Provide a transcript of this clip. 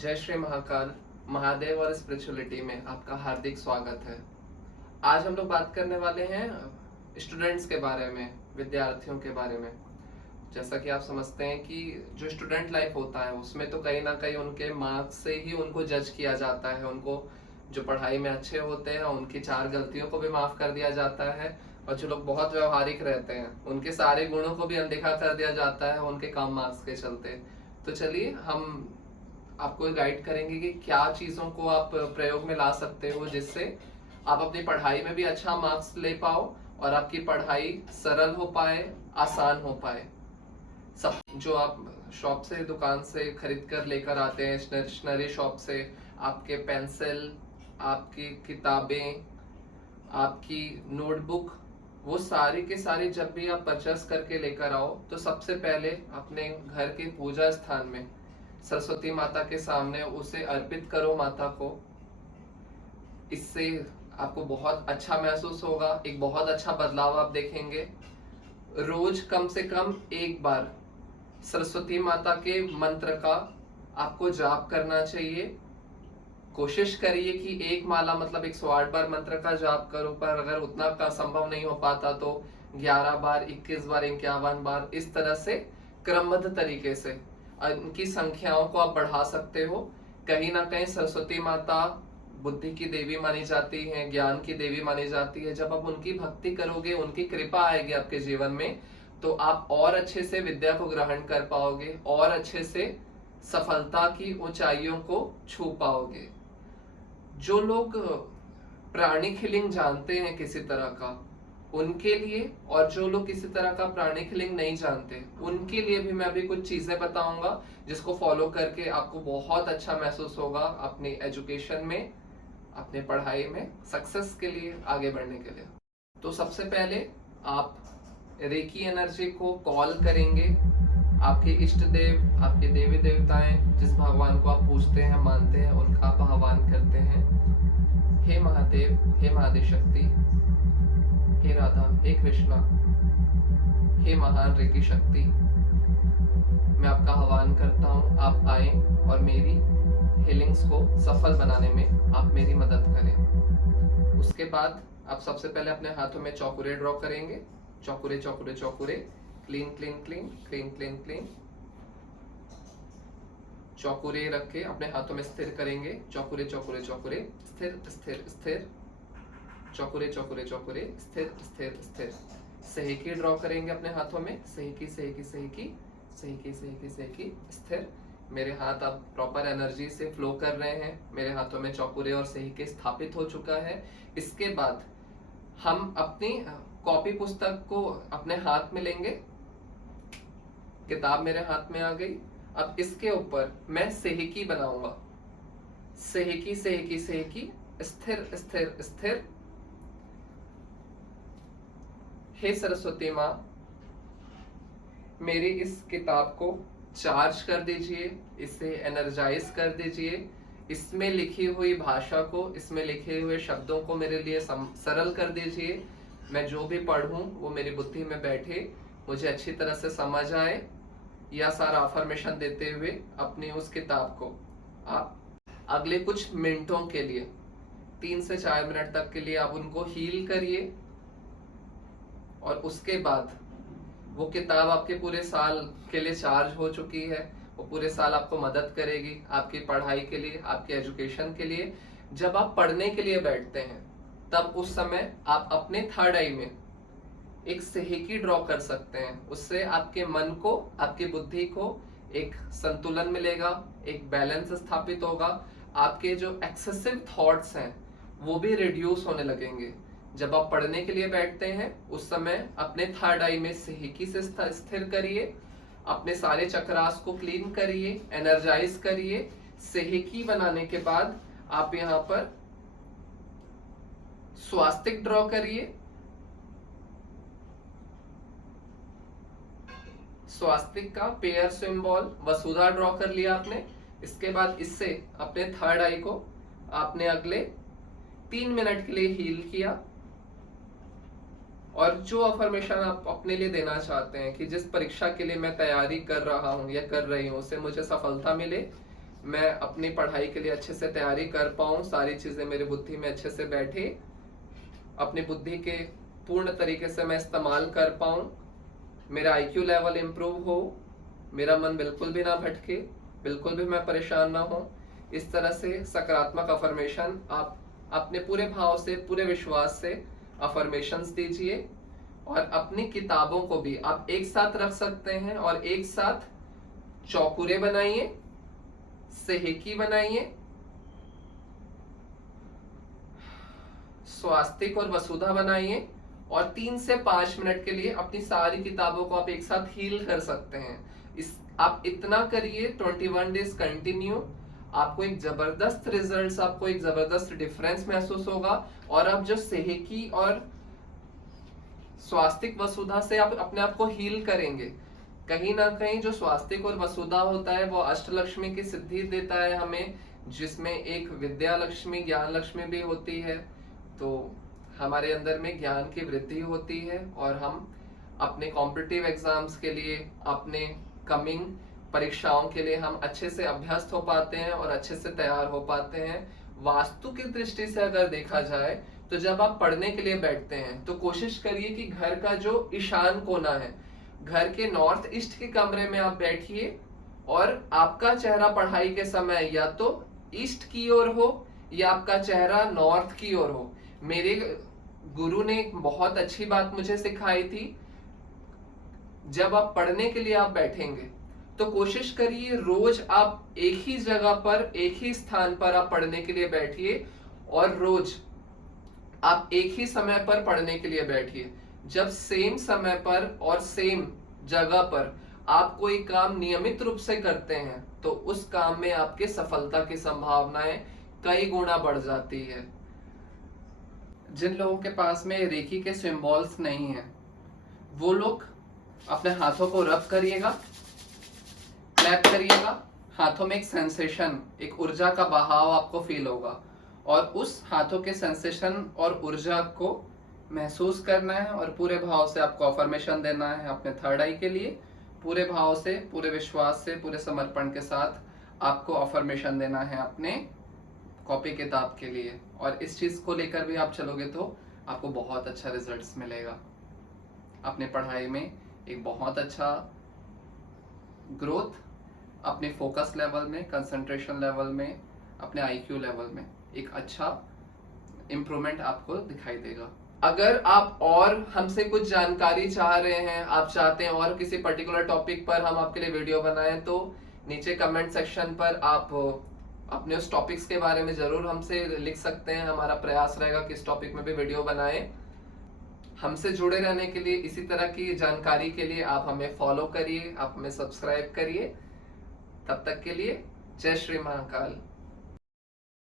जय श्री महाकाल। महादेव और स्पिरिचुअलिटी में आपका हार्दिक स्वागत है। आज हम लोग बात करने वाले हैं स्टूडेंट्स के बारे में, विद्यार्थियों के बारे में। जैसा कि आप समझते हैं कि जो स्टूडेंट लाइफ होता है उसमें तो कहीं ना कहीं उनके मार्क्स से ही उनको जज किया जाता है। उनको जो पढ़ाई में अच्छे होते हैं उनकी 4 गलतियों को भी माफ कर दिया जाता है, और जो लोग बहुत व्यवहारिक रहते हैं उनके सारे गुणों को भी अनदेखा कर दिया जाता है उनके कम मार्क्स के चलते। तो चलिए हम आपको गाइड करेंगे कि क्या चीजों को आप प्रयोग में ला सकते हो जिससे आप अपनी पढ़ाई में भी अच्छा मार्क्स ले पाओ और आपकी पढ़ाई सरल हो पाए, आसान हो पाए। सब जो आप शॉप से, दुकान से खरीद कर लेकर आते हैं, स्टेशनरी शॉप से, आपके पेंसिल, आपकी किताबें, आपकी नोटबुक, वो सारी की सारी जब भी आप परचेस करके लेकर आओ तो सबसे पहले अपने घर के पूजा स्थान में सरस्वती माता के सामने उसे अर्पित करो माता को। इससे आपको बहुत अच्छा महसूस होगा, एक बहुत अच्छा बदलाव आप देखेंगे। रोज कम से कम एक बार सरस्वती माता के मंत्र का आपको जाप करना चाहिए। कोशिश करिए कि एक माला मतलब 108 बार मंत्र का जाप करो, पर अगर उतना का संभव नहीं हो पाता तो 11 बार, 21 बार, 51 बार, इस तरह से क्रमबद्ध तरीके से इनकी संख्याओं को आप बढ़ा सकते हो। कहीं ना कहीं सरस्वती माता बुद्धि की देवी मानी जाती है, ज्ञान की देवी मानी जाती है। जब आप उनकी भक्ति करोगे, उनकी कृपा आएगी आपके जीवन में, तो आप और अच्छे से विद्या को ग्रहण कर पाओगे और अच्छे से सफलता की ऊंचाइयों को छू पाओगे। जो लोग प्राणिक हीलिंग जानते हैं किसी तरह का, उनके लिए, और जो लोग किसी तरह का प्राणिक हीलिंग नहीं जानते उनके लिए भी मैं अभी कुछ चीजें बताऊंगा जिसको फॉलो करके आपको बहुत अच्छा महसूस होगा अपनी एजुकेशन में, अपने पढ़ाई में सक्सेस के लिए, आगे बढ़ने के लिए। तो सबसे पहले आप रेकी एनर्जी को कॉल करेंगे। आपके इष्ट देव, आपके देवी देवताएं, जिस भगवान को आप पूजते हैं, मानते हैं, उनका आप आह्वान करते हैं। हे महादेव, हे महादेव शक्ति, हे राधा, हे कृष्णा, हे महान रेकी शक्ति, मैं आपका आह्वान करता हूँ, आप आए और मेरी हीलिंग्स को सफल बनाने में आप मेरी मदद करें। उसके बाद आप सबसे पहले अपने हाथों में चौकुरे ड्रॉ करेंगे। चौकुरे चौकुरे चौकुरे, clean clean clean, clean clean clean. चौकुरे रख के अपने हाथों में स्थिर करेंगे। चौकुरे चौकुरे चौकुरे, स्थिर स्थिर स्थिर। चौकुरे चौकुरे चौकुरे, स्थिर स्थिर स्थिर। सहीकी ड्रॉ करेंगे अपने हाथों में। सहीकी सहीकी सहीकी सहीकी सहीकी सहीकी, स्थिर। मेरे हाथ अब प्रॉपर एनर्जी से फ्लो कर रहे हैं। मेरे हाथों में चौकुरे और सहीके स्थापित हो चुका है। इसके बाद हम अपनी कॉपी पुस्तक को अपने हाथ में लेंगे। किताब मेरे हाथ में आ गई। अब इसके ऊपर मैं सेहिकी बनाऊंगा। सेहिकी सेहिकी सेहिकी, स्थिर स्थिर स्थिर। हे सरस्वती माँ, मेरी इस किताब को चार्ज कर दीजिए, इसे एनर्जाइज कर दीजिए। इसमें लिखी हुई भाषा को, इसमें लिखे हुए शब्दों को मेरे लिए सरल कर दीजिए। मैं जो भी पढ़ूं वो मेरी बुद्धि में बैठे, मुझे अच्छी तरह से समझ आए। यह सारा अफर्मेशन देते हुए अपनी उस किताब को आप अगले कुछ मिनटों के लिए, 3 से 4 मिनट तक के लिए आप उनको हील करिए। और उसके बाद वो किताब आपके पूरे साल के लिए चार्ज हो चुकी है। वो पूरे साल आपको मदद करेगी आपकी पढ़ाई के लिए, आपके एजुकेशन के लिए। जब आप पढ़ने के लिए बैठते हैं तब उस समय आप अपने थर्ड आई में एक सेहिकी ड्रॉ कर सकते हैं। उससे आपके मन को, आपकी बुद्धि को एक संतुलन मिलेगा, एक बैलेंस स्थापित होगा। आपके जो एक्सेसिव थॉट्स हैं वो भी रिड्यूस होने लगेंगे। जब आप पढ़ने के लिए बैठते हैं उस समय अपने थर्ड आई में सेहिकी से स्थिर करिए। अपने सारे चक्रास को क्लीन करिए, एनर्जाइज करिए। सेहिकी बनाने के बाद आप यहाँ पर स्वास्तिक ड्रॉ करिए। स्वास्तिक का पेयर सिंबल वसुधा ड्रॉ कर लिया आपने। इसके बाद इससे अपने थर्ड आई को आपने अगले 3 मिनट के लिए हील किया। और जो अफर्मेशन आप अपने लिए देना चाहते हैं कि जिस परीक्षा के लिए मैं तैयारी कर रहा हूं या कर रही हूं उससे मुझे सफलता मिले, मैं अपनी पढ़ाई के लिए अच्छे से तैयारी कर पाऊँ, सारी चीज़ें मेरी बुद्धि में अच्छे से बैठे, अपनी बुद्धि के पूर्ण तरीके से मैं इस्तेमाल कर पाऊँ, मेरा IQ लेवल इम्प्रूव हो, मेरा मन बिल्कुल भी ना भटके, बिल्कुल भी मैं परेशान ना हो। इस तरह से सकारात्मक अफर्मेशन आप अपने पूरे भाव से, पूरे विश्वास से अफर्मेशंस दीजिए। और अपनी किताबों को भी आप एक साथ रख सकते हैं और एक साथ चौकुरे बनाइए, सेहेकी बनाइए, स्वास्तिक और वसुधा बनाइए और 3 से 5 मिनट के लिए अपनी सारी किताबों को आप एक साथ हील कर सकते हैं। इस आप इतना करिए 21 डेज कंटिन्यू, आपको एक जबरदस्त रिजल्ट्स, आपको एक जबरदस्त डिफरेंस महसूस होगा। और आप जो सेहेकी और स्वास्तिक वसुधा से आप अपने आप को हील करेंगे, कहीं ना कहीं जो स्वास्तिक और वसुधा होता है वो अष्टलक्ष्मी की सिद्धि देता है हमें, जिसमें एक विद्या लक्ष्मी, ज्ञान लक्ष्मी भी होती है। तो हमारे अंदर में ज्ञान की वृद्धि होती है और हम अपने कॉम्पिटिटिव एग्जाम्स के लिए, अपने कमिंग परीक्षाओं के लिए हम अच्छे से अभ्यस्त हो पाते हैं और अच्छे से तैयार हो पाते हैं। वास्तु की दृष्टि से अगर देखा जाए तो जब आप पढ़ने के लिए बैठते हैं तो कोशिश करिए कि घर का जो ईशान कोना है, घर के नॉर्थ ईस्ट के कमरे में आप बैठिए और आपका चेहरा पढ़ाई के समय या तो ईस्ट की ओर हो या आपका चेहरा नॉर्थ की ओर हो। मेरे गुरु ने एक बहुत अच्छी बात मुझे सिखाई थी, जब आप पढ़ने के लिए आप बैठेंगे तो कोशिश करिए रोज आप एक ही जगह पर, एक ही स्थान पर आप पढ़ने के लिए बैठिए और रोज आप एक ही समय पर पढ़ने के लिए बैठिए। जब सेम समय पर और सेम जगह पर आप कोई काम नियमित रूप से करते हैं तो उस काम में आपके सफलता की संभावनाएं कई गुना बढ़ जाती है। जिन लोगों के पास में रेकी के सिंबल्स नहीं है वो लोग अपने हाथों को रब करिएगा, क्लैप करिएगा, हाथों में एक सेंसेशन, एक ऊर्जा का बहाव आपको फील होगा और उस हाथों के सेंसेशन और ऊर्जा को महसूस करना है और पूरे भाव से आपको अफर्मेशन देना है अपने थर्ड आई के लिए। पूरे भाव से, पूरे विश्वास से, पूरे समर्पण के साथ आपको अफर्मेशन देना है अपने कॉपी किताब के लिए। और इस चीज को लेकर भी आप चलोगे तो आपको बहुत अच्छा रिजल्ट्स मिलेगा। अपने पढ़ाई में एक बहुत अच्छा ग्रोथ, अपने फोकस लेवल में, कंसंट्रेशन लेवल में, अपने IQ लेवल में एक अच्छा इम्प्रूवमेंट आपको दिखाई देगा। अगर आप और हमसे कुछ जानकारी चाह रहे हैं, आप चाहते हैं और किसी पर्टिकुलर टॉपिक पर हम आपके लिए वीडियो बनाएं, तो नीचे कमेंट सेक्शन पर आप अपने उस टॉपिक्स के बारे में जरूर हमसे लिख सकते हैं। हमारा प्रयास रहेगा कि इस टॉपिक में भी वीडियो बनाएं। हमसे जुड़े रहने के लिए, इसी तरह की जानकारी के लिए आप हमें फॉलो करिए, आप हमें सब्सक्राइब करिए। तब तक के लिए जय श्री महाकाल।